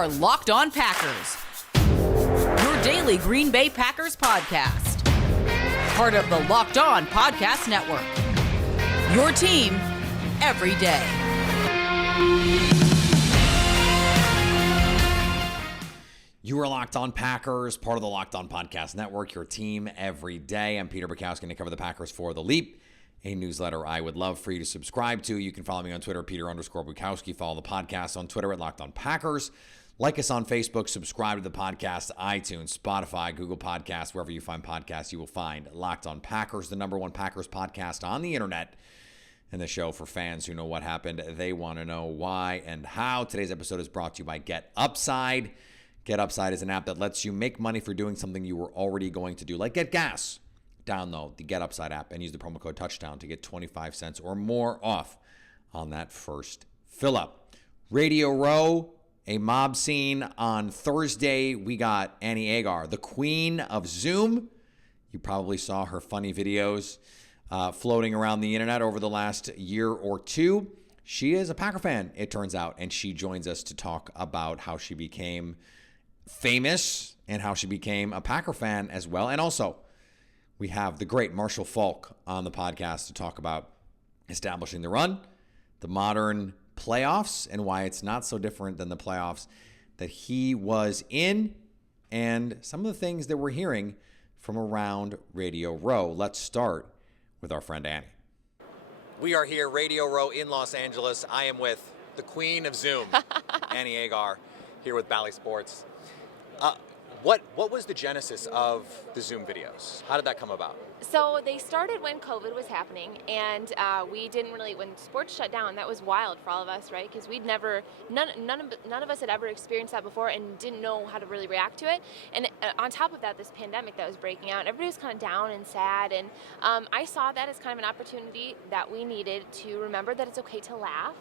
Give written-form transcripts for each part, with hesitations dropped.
are Locked On Packers, your daily Green Bay Packers podcast. Part of the Locked On Podcast Network, your team every day. You are Locked On Packers, part of the Locked On Podcast Network, your team every day. I'm Peter Bukowski, to cover the Packers for The Leap, a newsletter I would love for you to subscribe to. You can follow me on Twitter, Peter_Bukowski. Follow the podcast on Twitter at Locked On Packers. Like us on Facebook, subscribe to the podcast, iTunes, Spotify, Google Podcasts, wherever you find podcasts, you will find Locked On Packers, the #1 Packers podcast on the internet, and the show for fans who know what happened. They want to know why and how. Today's episode is brought to you by Get Upside. Get Upside is an app that lets you make money for doing something you were already going to do, like get gas. Download the Get Upside app and use the promo code Touchdown to get 25 cents or more off on that first fill up. Radio Row, a mob scene on Thursday. We got Annie Agar, the queen of Zoom. You probably saw her funny videos floating around the internet over the last year or two. She is a Packer fan, it turns out, and she joins us to talk about how she became famous and how she became a Packer fan as well. And also, we have the great Marshall Faulk on the podcast to talk about establishing the run, the modern playoffs, and why it's not so different than the playoffs that he was in, and some of the things that we're hearing from around Radio Row. Let's start with our friend Annie. We are here, Radio Row in Los Angeles. I am with the queen of Zoom, Annie Agar, here with Bally Sports. What was the genesis of the Zoom videos? How did that come about? So they started when COVID was happening, and we didn't really, when sports shut down, that was wild for all of us, right? Because we'd never, none of us had ever experienced that before and didn't know how to really react to it. And on top of that, this pandemic that was breaking out, everybody was kind of down and sad. And I saw that as kind of an opportunity that we needed to remember that it's okay to laugh.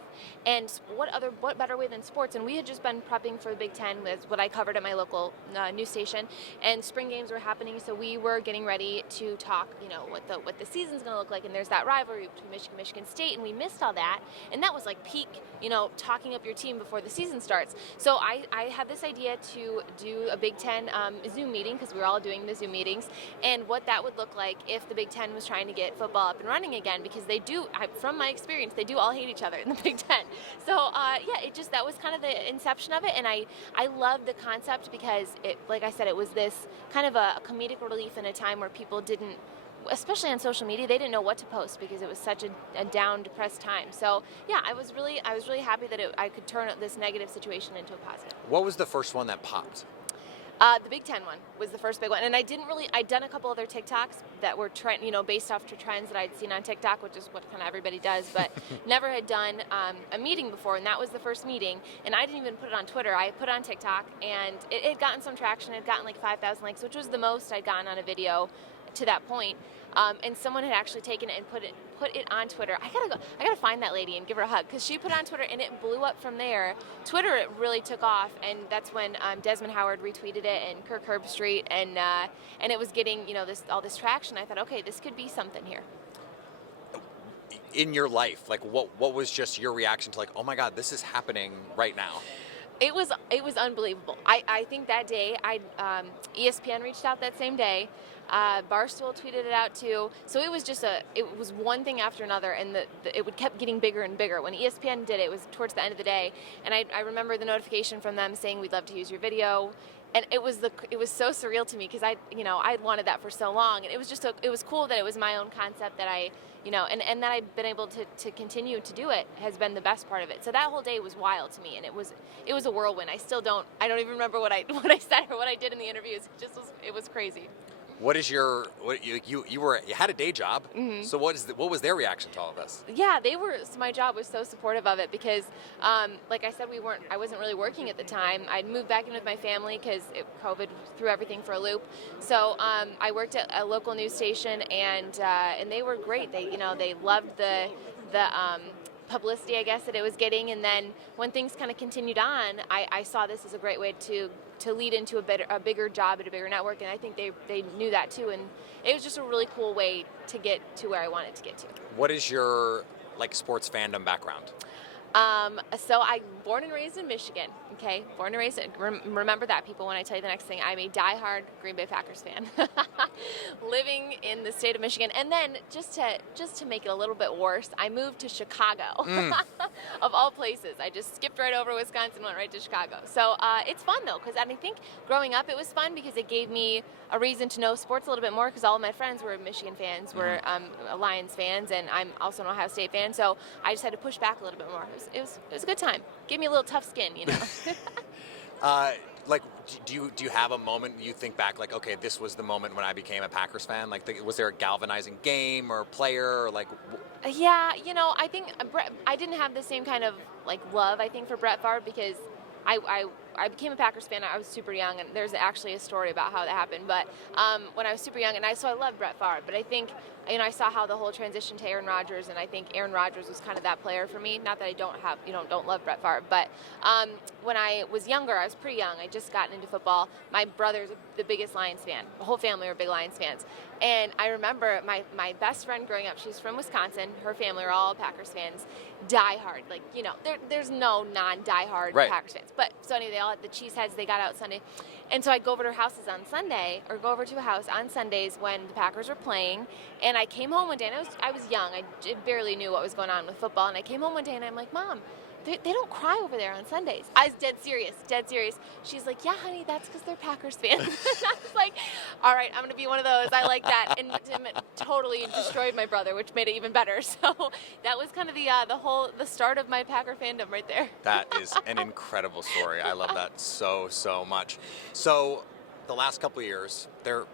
And what better way than sports? And we had just been prepping for the Big Ten, with what I covered at my local news station, and spring games were happening, so we were getting ready to talk, what the season's going to look like. And there's that rivalry between Michigan State, and we missed all that. And that was like peak, talking up your team before the season starts. So I had this idea to do a Big Ten Zoom meeting, because we were all doing the Zoom meetings, and what that would look like if the Big Ten was trying to get football up and running again, because they do, from my experience, they do all hate each other in the Big Ten. So that was kind of the inception of it, and I loved the concept because like I said, it was this kind of a comedic relief in a time where people didn't, especially on social media, they didn't know what to post because it was such a down, depressed time. So yeah, I was really happy that I could turn this negative situation into a positive. What was the first one that popped? The Big Ten one was the first big one, and I'd done a couple other TikToks that were based off trends that I'd seen on TikTok, which is what kind of everybody does, but never had done a meeting before, and that was the first meeting. And I didn't even put it on Twitter. I put it on TikTok, and it had gotten some traction. It had gotten like 5,000 likes, which was the most I'd gotten on a video to that point. And someone had actually taken it and put it on Twitter. I gotta find that lady and give her a hug, because she put it on Twitter and it blew up from there. Twitter, it really took off, and that's when Desmond Howard retweeted it, and Kirk Herbstreit, and it was getting all this traction. I thought, okay, this could be something here. In your life, like what was just your reaction to, like, oh my God, this is happening right now? It was unbelievable. I think that day, ESPN reached out that same day. Barstool tweeted it out too. So it was one thing after another, and it kept getting bigger and bigger. When ESPN did it, it was towards the end of the day, and I remember the notification from them saying, "We'd love to use your video." And it was so surreal to me, because I'd wanted that for so long, and it was cool that it was my own concept that and that I've been able to continue to do it has been the best part of it. So that whole day was wild to me, and it was a whirlwind. I don't even remember what I said or what I did in the interviews. It was crazy. You had a day job, Mm-hmm. So what was their reaction to all of this? Yeah, my job was so supportive of it, because, like I said, I wasn't really working at the time. I'd moved back in with my family because COVID threw everything for a loop. So I worked at a local news station, and they were great. They loved the publicity, I guess, that it was getting. And then when things kind of continued on, I saw this as a great way to lead into a bigger job at a bigger network, and I think they knew that too, and it was just a really cool way to get to where I wanted to get to. What is your sports fandom background? So I'm born and raised in Michigan. Okay, born and raised. Remember that, people. When I tell you the next thing, I'm a diehard Green Bay Packers fan, living in the state of Michigan. And then just to make it a little bit worse, I moved to Chicago, of all places. I just skipped right over Wisconsin, went right to Chicago. So it's fun though, because I think growing up it was fun because it gave me a reason to know sports a little bit more. Because all of my friends were Michigan fans, were Lions fans, and I'm also an Ohio State fan. So I just had to push back a little bit more. It was a good time. Gave me a little tough skin, you know. Like, do you have a moment you think back, like, okay, this was the moment when I became a Packers fan? Like, was there a galvanizing game or player, or like? Yeah, you know, I think I didn't have the same kind of like love, I think, for Brett Favre because I became a Packers fan. I was super young, and there's actually a story about how that happened. But when I was super young, so I loved Brett Favre. But I think, you know, I saw how the whole transition to Aaron Rodgers, and I think Aaron Rodgers was kind of that player for me. Not that I don't love Brett Favre, but when I was younger, I was pretty young. I just gotten into football. My brother's the biggest Lions fan. The whole family were big Lions fans. And I remember my best friend growing up, she's from Wisconsin. Her family are all Packers fans. Die-hard. Like, you know, there's no non-die-hard Packers fans. But so anyway, they all had the Cheeseheads. They got out Sunday. And so I'd go over to her houses on Sunday, or go over to a house on Sundays when the Packers were playing. And I came home one day, and I was young. I barely knew what was going on with football. And I came home one day, and I'm like, Mom, they don't cry over there on Sundays. I was dead serious. She's like, yeah, honey, that's because they're Packers fans. And I was like, all right, I'm going to be one of those. I like that. And totally destroyed my brother, which made it even better. So that was kind of the start of my Packer fandom right there. That is an incredible story. I love that so much. So the last couple of years, there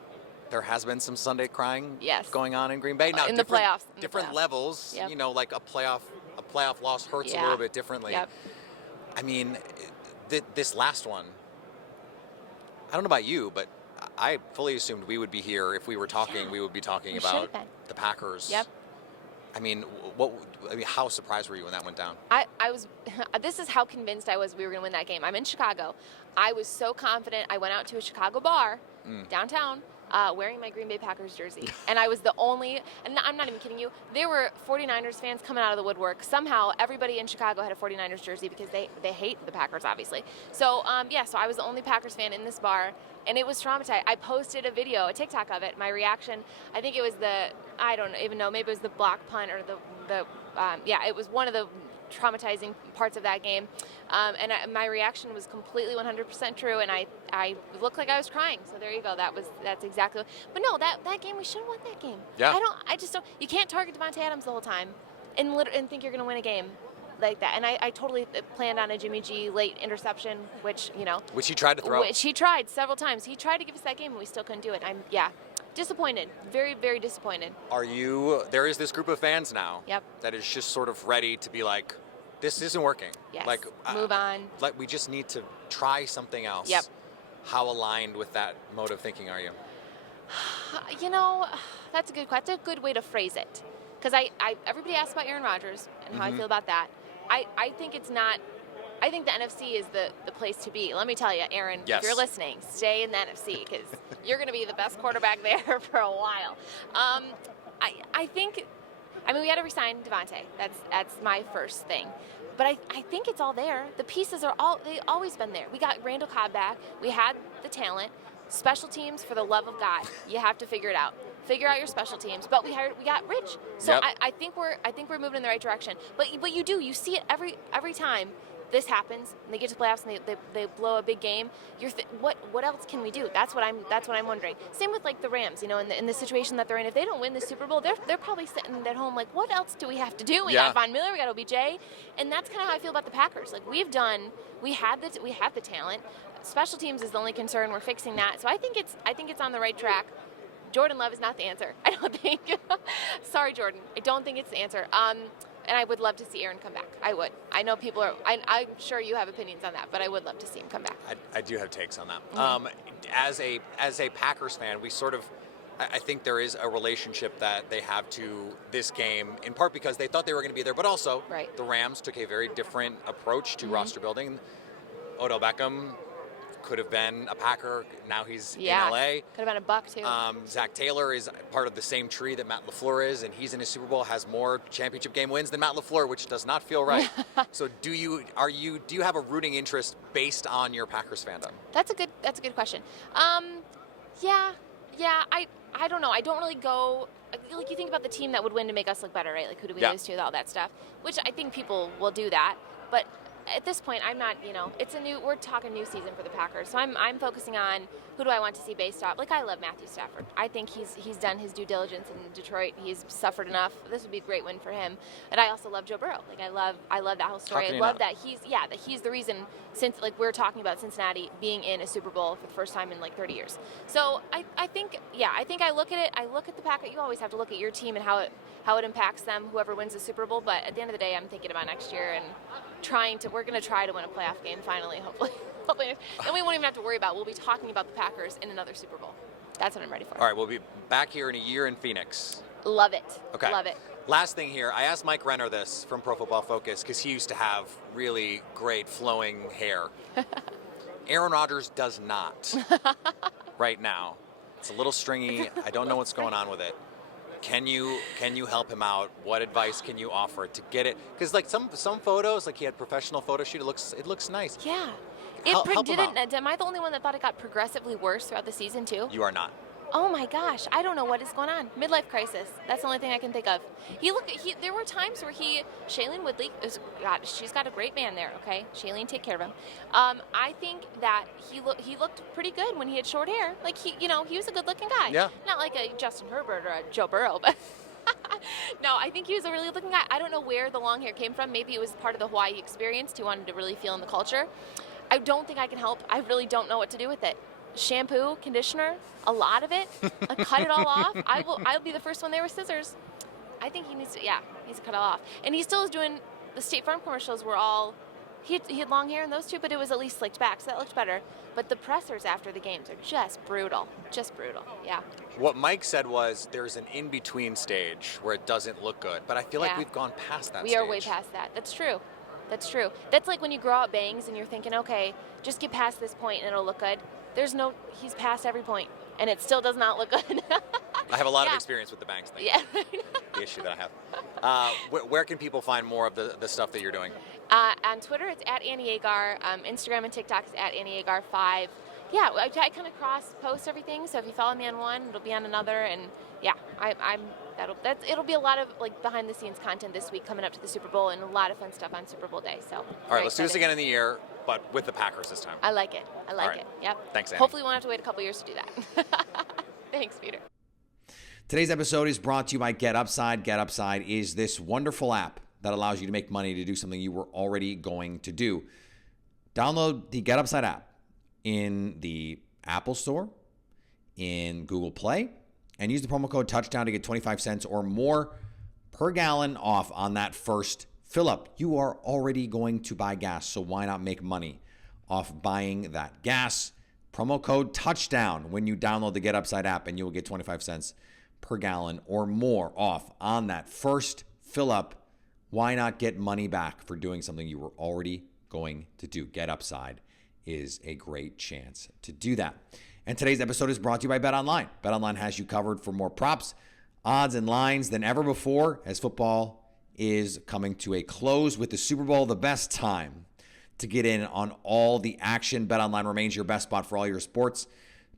has been some Sunday crying going on in Green Bay. Now, in the playoffs. Different levels, yep. You know, like a playoff loss hurts a little bit differently. Yep. I mean, this last one, I don't know about you, but I fully assumed we would be here. If we were talking, we would be talking about the Packers. Yep. I mean, how surprised were you when that went down? I was, this is how convinced I was we were going to win that game. I'm in Chicago. I was so confident. I went out to a Chicago bar downtown, wearing my Green Bay Packers jersey. And I was the only, and I'm not even kidding you, there were 49ers fans coming out of the woodwork. Somehow, everybody in Chicago had a 49ers jersey because they hate the Packers, obviously. So, so I was the only Packers fan in this bar, and it was traumatizing. I posted a TikTok of it. My reaction, I think it was I don't even know, maybe it was the block punt or it was one of the traumatizing parts of that game, and my reaction was completely 100% true, and I looked like I was crying. So there you go. That's exactly. But no, that game, we should have won that game. Yeah. I just don't. You can't target Devontae Adams the whole time, and think you're going to win a game like that. And I totally planned on a Jimmy G late interception, which he tried to throw. Which he tried several times. He tried to give us that game, and we still couldn't do it. Disappointed. Very, very disappointed. There is this group of fans now Yep. that is just sort of ready to be like, this isn't working. Yes. Like, move on. Like, we just need to try something else. Yep. How aligned with that mode of thinking are you? That's a good question. That's a good way to phrase it. Because everybody asks about Aaron Rodgers and how I feel about that. I think it's not. I think the NFC is the place to be. Let me tell you, Aaron, yes. If you're listening, stay in the NFC because you're going to be the best quarterback there for a while. I think, we had to resign Devontae. That's my first thing. But I think it's all there. The pieces they've always been there. We got Randall Cobb back. We had the talent. Special teams, for the love of God, you have to figure it out. Figure out your special teams. But we got Rich. So yep. I think we're moving in the right direction. But you see it every time this happens, and they get to the playoffs and they blow a big game. What else can we do? That's what I'm wondering. Same with like the Rams, in the situation that they're in. If they don't win the Super Bowl, they're probably sitting at home like, what else do we have to do? We got Von Miller, we got OBJ, and that's kind of how I feel about the Packers. Like we had the talent. Special teams is the only concern. We're fixing that, so I think it's on the right track. Jordan Love is not the answer. I don't think. Sorry, Jordan. I don't think it's the answer. And I would love to see Aaron come back. I would. I know people are. I'm sure you have opinions on that, but I would love to see him come back. I do have takes on that. Mm-hmm. As a Packers fan, we sort of. I think there is a relationship that they have to this game, in part because they thought they were going to be there, but also the Rams took a very different approach to roster building. Odell Beckham could have been a Packer. Now he's in LA. Could have been a Buck too. Zach Taylor is part of the same tree that Matt LaFleur is, and he's in his Super Bowl, has more championship game wins than Matt LaFleur, which does not feel right. So do you have a rooting interest based on your Packers fandom? That's a good question. I don't know. I don't really go, like, you think about the team that would win to make us look better, right? Like, who do we lose to, all that stuff, which I think people will do that. But at this point, I'm not, we're talking new season for the Packers. So I'm focusing on who do I want to see based off. Like, I love Matthew Stafford. I think he's done his due diligence in Detroit. He's suffered enough. This would be a great win for him. And I also love Joe Burrow. Like, I love that whole story. I love that he's the reason, since, like, we're talking about Cincinnati being in a Super Bowl for the first time in like 30 years. So I think I look at it. I look at the Packers. You always have to look at your team and how it impacts them, whoever wins the Super Bowl. But at the end of the day, I'm thinking about next year and we're going to try to win a playoff game finally, hopefully. Then we won't even have to worry about, we'll be talking about the Packers in another Super Bowl. That's what I'm ready for. All right, we'll be back here in a year in Phoenix. Love it. Okay. Love it. Last thing here, I asked Mike Renner this from Pro Football Focus because he used to have really great flowing hair. Aaron Rodgers does not right now. It's a little stringy. I don't know what's going on with it. Can you help him out? What advice can you offer to get it? Because like some photos, like he had professional photo shoot. It looks nice. Yeah. Help him out. Am I the only one that thought it got progressively worse throughout the season too? You are not. Oh my gosh, I don't know what is going on. Midlife crisis. That's the only thing I can think of. There were times where Shailene Woodley, she's got a great man there, okay? Shailene, take care of him. I think that he looked pretty good when he had short hair. Like he was a good looking guy. Yeah. Not like a Justin Herbert or a Joe Burrow, but no, I think he was a really good looking guy. I don't know where the long hair came from. Maybe it was part of the Hawaii experience. He wanted to really feel in the culture. I don't think I can help. I really don't know what to do with it. Shampoo, conditioner, a lot of it. Cut it all off. I'll be the first one there with scissors. I think he needs to cut it all off. And he still is doing the State Farm commercials were all, he had long hair in those two, but it was at least slicked back, so that looked better. But the pressers after the games are just brutal. Yeah. What Mike said was there's an in-between stage where it doesn't look good, but I feel like we've gone past that stage. We are way past that. That's true. That's like when you grow out bangs and you're thinking, okay, just get past this point and it'll look good. He's past every point, and it still does not look good. I have a lot of experience with the bangs thing. Yeah. The issue that I have. Where can people find more of the stuff that you're doing? On Twitter, it's at Annie Agar. Instagram and TikTok is at Annie Agar 5. Yeah, I kind of cross-post everything, so if you follow me on one, it'll be on another, and yeah, it'll be a lot of like behind-the-scenes content this week coming up to the Super Bowl, and a lot of fun stuff on Super Bowl day. So. All right, let's do this again in the year, but with the Packers this time. I like it. Yep. Thanks, Annie. Hopefully, we won't have to wait a couple years to do that. Thanks, Peter. Today's episode is brought to you by Get Upside. Get Upside is this wonderful app that allows you to make money to do something you were already going to do. Download the Get Upside app in the Apple Store, in Google Play, and use the promo code Touchdown to get 25 cents or more per gallon off on that first fill up. You are already going to buy gas, so why not make money off buying that gas? Promo code Touchdown when you download the Get Upside app, and you will get 25 cents per gallon or more off on that first fill up. Why not get money back for doing something you were already going to do? Get Upside is a great chance to do that. And today's episode is brought to you by BetOnline. BetOnline has you covered for more props, odds, and lines than ever before as football is coming to a close with the Super Bowl. The best time to get in on all the action. BetOnline remains your best spot for all your sports,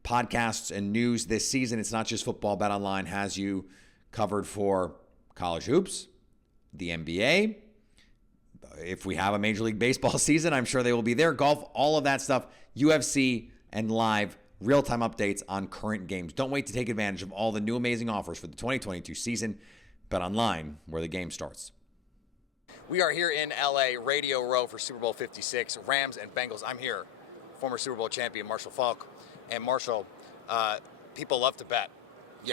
podcasts, and news this season. It's not just football. BetOnline has you covered for college hoops, the NBA. If we have a Major League Baseball season, I'm sure they will be there. Golf, all of that stuff, UFC, and live real-time updates on current games. Don't wait to take advantage of all the new amazing offers for the 2022 season. BetOnline, where the game starts. We are here in LA, Radio Row for Super Bowl 56, Rams and Bengals. I'm here, former Super Bowl champion Marshall Faulk. And Marshall, people love to bet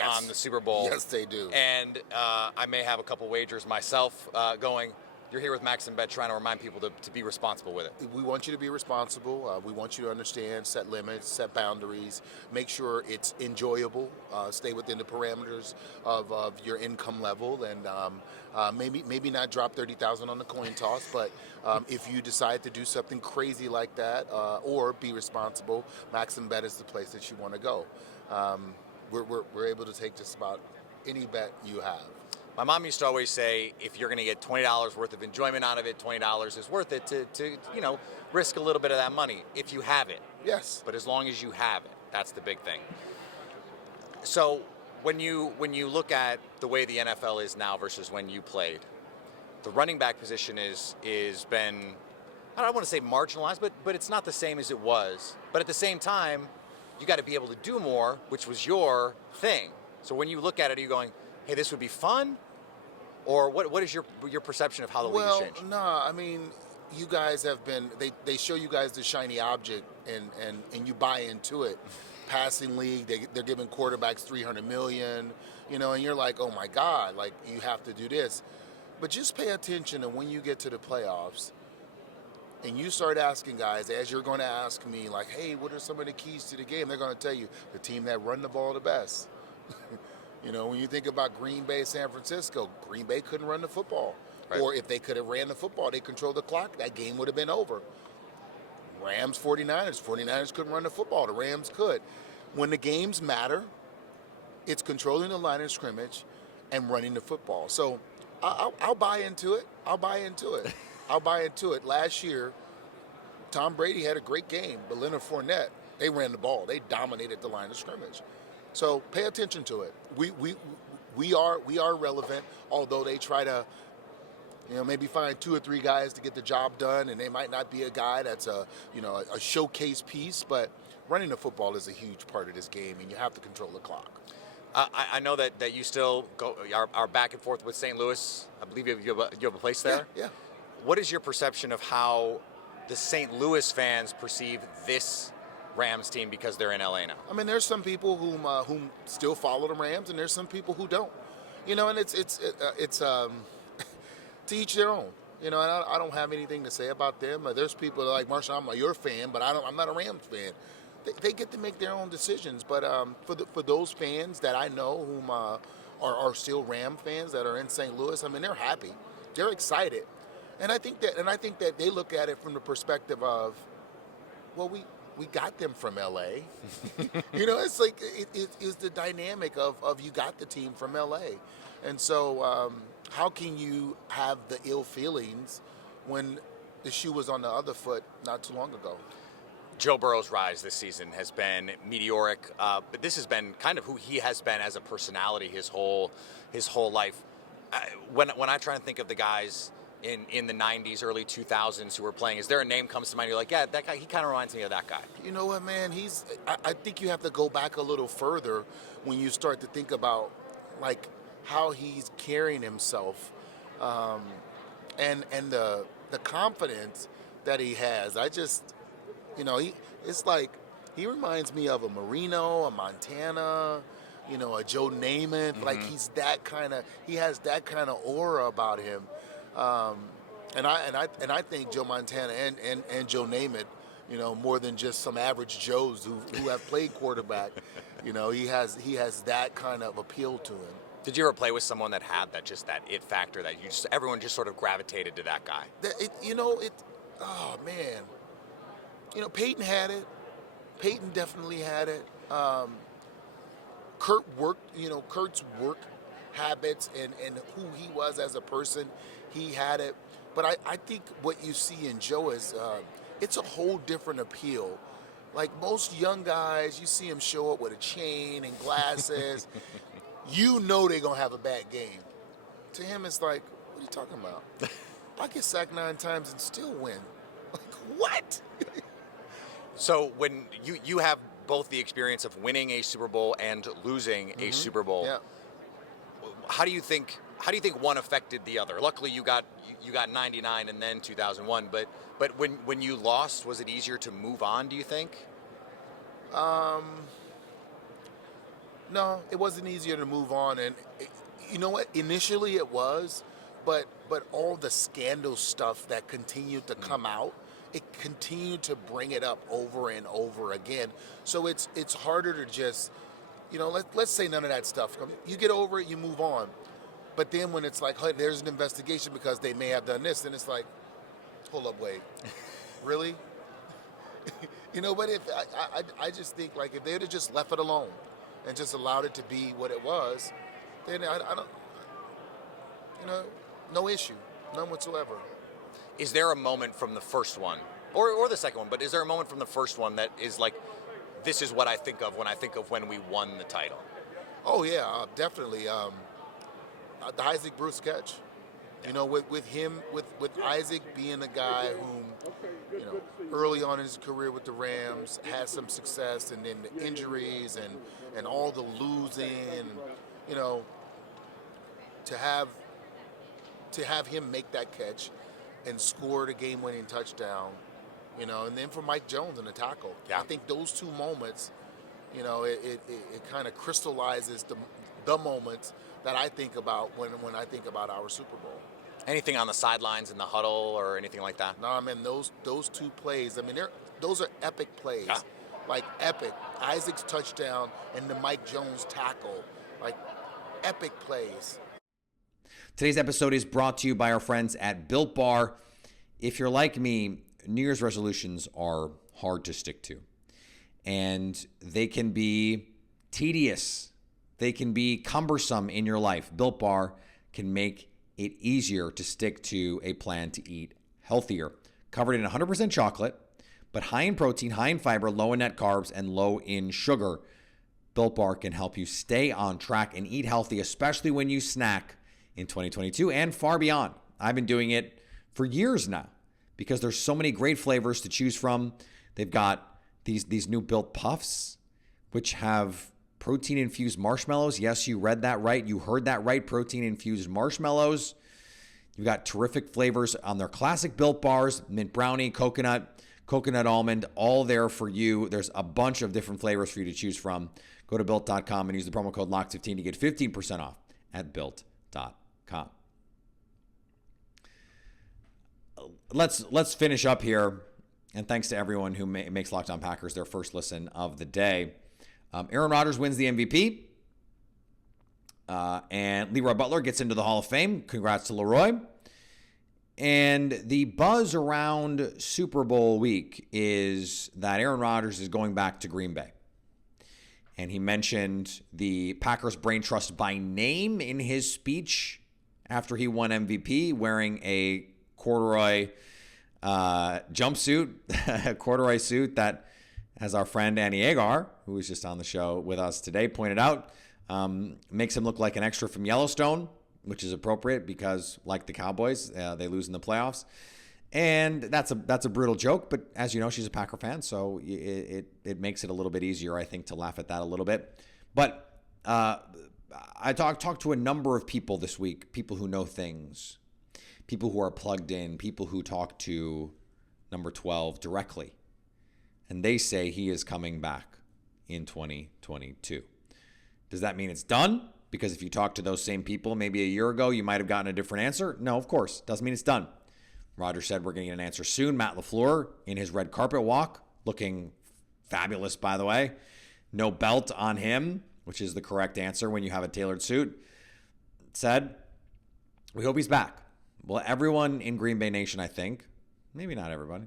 on the Super Bowl. Yes, they do. And I may have a couple wagers myself going. you're here with Max and Bet trying to remind people to be responsible with it. We want you to be responsible. We want you to understand, set limits, set boundaries, make sure it's enjoyable, stay within the parameters of your income level, and maybe not drop $30,000 on the coin toss, but if you decide to do something crazy like that or be responsible, Max and Bet is the place that you want to go. We're able to take just about any bet you have. My mom used to always say, if you're going to get $20 worth of enjoyment out of it, $20 is worth it to risk a little bit of that money if you have it. Yes. But as long as you have it, that's the big thing. So when you look at the way the NFL is now versus when you played, the running back position is been, I don't want to say marginalized, but it's not the same as it was. But at the same time, you got to be able to do more, which was your thing. So when you look at it, are you going, hey, this would be fun? Or what is your perception of how the league has changed? No, I mean, you guys have been, they show you guys the shiny object and you buy into it. Passing league, they're giving quarterbacks $300 million, and you're like, oh my God, like you have to do this. But just pay attention to when you get to the playoffs and you start asking guys, as you're going to ask me, like, hey, what are some of the keys to the game? They're going to tell you the team that run the ball the best. When you think about Green Bay, San Francisco, Green Bay couldn't run the football. Right. Or if they could have ran the football, they controlled the clock, that game would have been over. Rams, 49ers couldn't run the football. The Rams could. When the games matter, it's controlling the line of scrimmage and running the football. So I'll buy into it. I'll buy into it. Last year, Tom Brady had a great game, but Leonard Fournette, they ran the ball. They dominated the line of scrimmage. So pay attention to it. We are relevant, although they try to, maybe find 2 or 3 guys to get the job done, and they might not be a guy that's a showcase piece. But running the football is a huge part of this game, and you have to control the clock. I know that you still are back and forth with St. Louis. I believe you have a place there. Yeah. What is your perception of how the St. Louis fans perceive this Rams team because they're in LA now? I mean, there's some people whom still follow the Rams, and there's some people who don't. And it's to each their own. And I don't have anything to say about them. There's people like Marshall, I'm your fan, but I'm not a Rams fan. They get to make their own decisions. But for those fans that I know whom are still Ram fans that are in St. Louis, I mean, they're happy, they're excited, and I think that they look at it from the perspective of, well, we got them from LA. It's like it is the dynamic of you got the team from LA. And so how can you have the ill feelings when the shoe was on the other foot not too long ago? Joe Burrow's rise this season has been meteoric, but this has been kind of who he has been as a personality his whole life. When I try and think of the guys in the 90s, early 2000s who were playing, is there a name comes to mind? You're like, yeah, that guy, he kind of reminds me of that guy. You know what, man? I think you have to go back a little further when you start to think about, like, how he's carrying himself and the confidence that he has. I just, it's like he reminds me of a Marino, a Montana, a Joe Namath. Mm-hmm. Like he has that kind of aura about him. And I think Joe Montana and Joe Namath, more than just some average Joes who have played quarterback. He has that kind of appeal to him. Did you ever play with someone that had that it factor that everyone just sort of gravitated to that guy? Oh man, Peyton had it. Peyton definitely had it. Kurt worked. Kurt's work habits and who he was as a person, he had it. But I think what you see in Joe is it's a whole different appeal. Like most young guys, you see him show up with a chain and glasses. They're going to have a bad game. To him, it's like, what are you talking about? I get sacked 9 times and still win. Like, what? So when you have both the experience of winning a Super Bowl and losing a Super Bowl, yeah. How do you think one affected the other? Luckily, you got 99 and then 2001. But when you lost, was it easier to move on? Do you think? No, it wasn't easier to move on. And you know what? Initially, it was. but all the scandal stuff that continued to come out, it continued to bring it up over and over again. So it's harder to just, let's say none of that stuff. You get over it, you move on. But then when it's like, hey, there's an investigation because they may have done this, then it's like, hold up, wait, really? But if I just think, like, if they'd have just left it alone and just allowed it to be what it was, then I don't, no issue, none whatsoever. Is there a moment from the first one, or the second one, but is there a moment from the first one that is like, this is what I think of when I think of when we won the title? Oh, yeah, definitely. The Isaac Bruce catch. With him, with Isaac being a guy whom, early on in his career with the Rams had some success, and then the injuries and all the losing, to have him make that catch and score the game-winning touchdown, and then for Mike Jones in the tackle. Yeah. I think those two moments, it kind of crystallizes the moments that I think about when I think about our Super Bowl. Anything on the sidelines in the huddle or anything like that? No, I mean, those two plays, those are epic plays. Yeah. Like, epic. Isaac's touchdown and the Mike Jones tackle. Like, epic plays. Today's episode is brought to you by our friends at Built Bar. If you're like me, New Year's resolutions are hard to stick to. And they can be tedious. They can be cumbersome in your life. Built Bar can make it easier to stick to a plan to eat healthier. Covered in 100% chocolate, but high in protein, high in fiber, low in net carbs, and low in sugar. Built Bar can help you stay on track and eat healthy, especially when you snack in 2022 and far beyond. I've been doing it for years now because there's so many great flavors to choose from. They've got these new Built Puffs, which have protein-infused marshmallows. Yes, you read that right. You heard that right. Protein-infused marshmallows. You've got terrific flavors on their classic Built Bars, mint brownie, coconut almond, all there for you. There's a bunch of different flavors for you to choose from. Go to Built.com and use the promo code LOCKED15 to get 15% off at Built.com. Let's finish up here. And thanks to everyone who makes Locked On Packers their first listen of the day. Aaron Rodgers wins the MVP. And Leroy Butler gets into the Hall of Fame. Congrats to Leroy. And the buzz around Super Bowl week is that Aaron Rodgers is going back to Green Bay. And he mentioned the Packers brain trust by name in his speech after he won MVP, wearing a corduroy jumpsuit, a corduroy suit that, as our friend Annie Agar, who was just on the show with us today, pointed out, makes him look like an extra from Yellowstone, which is appropriate because, like the Cowboys, they lose in the playoffs. And that's a brutal joke, but as you know, she's a Packer fan, so it makes it a little bit easier, I think, to laugh at that a little bit. But I talked to a number of people this week, people who know things, people who are plugged in, people who talk to number 12 directly. And they say he is coming back in 2022. Does that mean it's done? Because if you talk to those same people maybe a year ago, you might have gotten a different answer. No, of course. Doesn't mean it's done. Rodgers said we're going to get an answer soon. Matt LaFleur in his red carpet walk, looking fabulous, by the way. No belt on him, which is the correct answer when you have a tailored suit, said, we hope he's back. Well, everyone in Green Bay Nation, I think, maybe not everybody,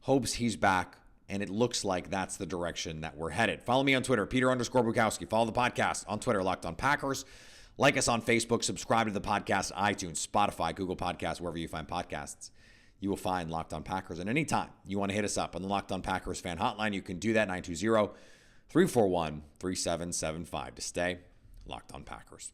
hopes he's back. And it looks like that's the direction that we're headed. Follow me on Twitter, Peter_Bukowski. Follow the podcast on Twitter, Locked On Packers. Like us on Facebook. Subscribe to the podcast, iTunes, Spotify, Google Podcasts, wherever you find podcasts. You will find Locked On Packers. And anytime you want to hit us up on the Locked On Packers fan hotline, you can do that, 920-341-3775 to stay Locked On Packers.